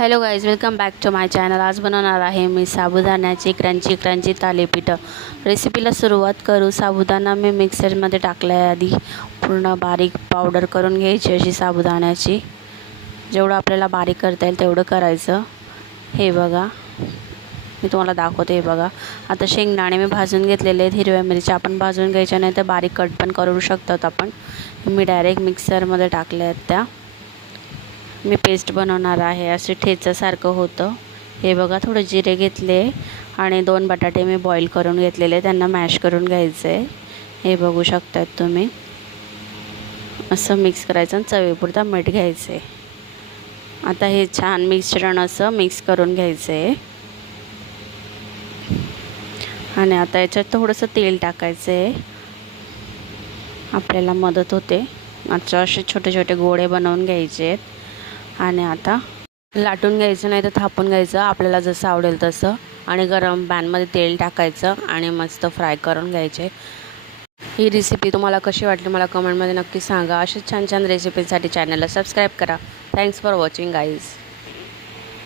Hello guys, welcome back to my channel. आज बनवणार आहे मी साबुदाण्याची क्रंची थालीपीठ। रेसिपीला सुरुवात करू। साबुदाणा मी मिक्सरमध्ये टाकला आहे। आधी पूर्ण बारीक पावडर करून घ्यायची अशी साबुदाण्याची। जेवढं आपल्याला बारीक करता येईल तेवढं करायचं। हे बघा, मी तुम्हाला दाखवते। हे बघा, आता शेंगदाणे मी भाजून घेतलेले आहेत। हिरव्या मिरच्या आपण भाजून घ्यायच्या, नाही तर बारीक कट पण करू शकतात आपण। मी डायरेक्ट मिक्सरमध्ये टाकल्या आहेत त्या। मी पेस्ट बनवणार आहे, असे ठेचासारखं होतं। हे बघा, थोडे जिरे घेतले आणि 2 बटाटे मी बॉईल करून घेतलेले, त्यांना मॅश करून घ्यायचे। हे बघू शकतात तुम्ही। असं मिक्स करायचं आणि चवीपुरता मीठ घ्यायचे। आता हे छान मिश्रण असं मिक्स करून घ्यायचे आणि आता याच्यात थोडंसं तेल टाकायचे, आपल्याला मदत होते। आता असे छोटे छोटे गोळे बनवून घ्यायचे आणि आता लाटून घ्यायचं, नाही तर थापून घ्यायचं, आपल्याला जसं आवडेल तसं। आणि गरम पॅनमध्ये तेल टाकायचं आणि मस्त फ्राय करून घ्यायचे। ही रेसिपी तुम्हाला कशी वाटली मला कमेंटमध्ये नक्की सांगा। अशीच छान छान रेसिपीसाठी चॅनलला सबस्क्राईब करा। Thanks for watching guys.